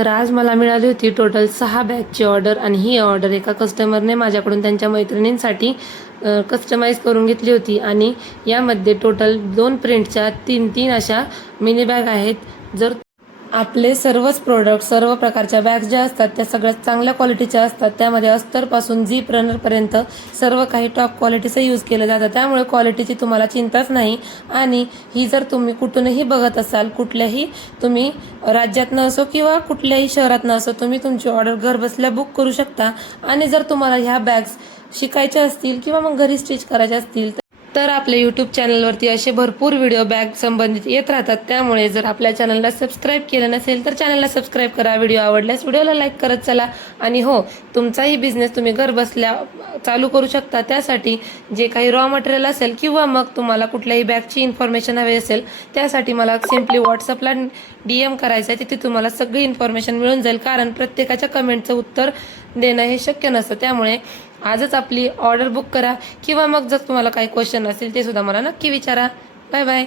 तर आज मला मिळाली होती टोटल 6 बॅगची ऑर्डर आणि ही ऑर्डर एका कस्टमरने माझ्याकडून त्यांच्या मैत्रिणींसाठी कस्टमाइज करून घेतली होती आणि यामध्ये टोटल 2 प्रिंटच्या 3 अशा मिनी बॅग आहेत। जर आपले सर्वच प्रोडक्ट सर्व प्रकारच्या बॅग्स ज्या असतात त्या सगळ्यात चांगल्या क्वालिटीच्या असतात। त्यामध्ये अस्तरपासून झिप रनरपर्यंत सर्व काही टॉप क्वालिटीचं यूज केलं जातं, त्यामुळे क्वालिटीची तुम्हाला चिंताच नाही। आणि ही जर तुम्ही कुठूनही बघत असाल, कुठल्याही तुम्ही राज्यातनं असो किंवा कुठल्याही शहरातनं असो, तुम्ही तुमची ऑर्डर घरबसल्या बुक करू शकता। आणि जर तुम्हाला ह्या बॅग्स शिकायच्या असतील किंवा मग घरी स्टिच करायच्या असतील तर आपल्या यूट्यूब चॅनलवरती असे भरपूर व्हिडिओ बॅग संबंधित येत राहतात। त्यामुळे जर आपल्या चॅनलला सबस्क्राईब केलं नसेल तर चॅनलला सबस्क्राईब करा, व्हिडिओ आवडल्यास व्हिडिओला लाईक करत चला। आणि हो, तुमचाही बिझनेस तुम्ही घर बसल्या चालू करू शकता। त्यासाठी जे काही रॉ मटेरियल असेल किंवा मग तुम्हाला कुठल्याही बॅगची इन्फॉर्मेशन हवी असेल त्यासाठी मला सिम्पली व्हॉट्सअपला DM करायचं आहे, तिथे तुम्हाला सगळी इन्फॉर्मेशन मिळून जाईल। कारण प्रत्येकाच्या कमेंटचं उत्तर देणं हे शक्य नसतं, त्यामुळे आजच आपली ऑर्डर बुक करा किंवा मग जर तुम्हाला काही क्वेश्चन असेल ते सुद्धा मला नक्की विचारा। Bye bye.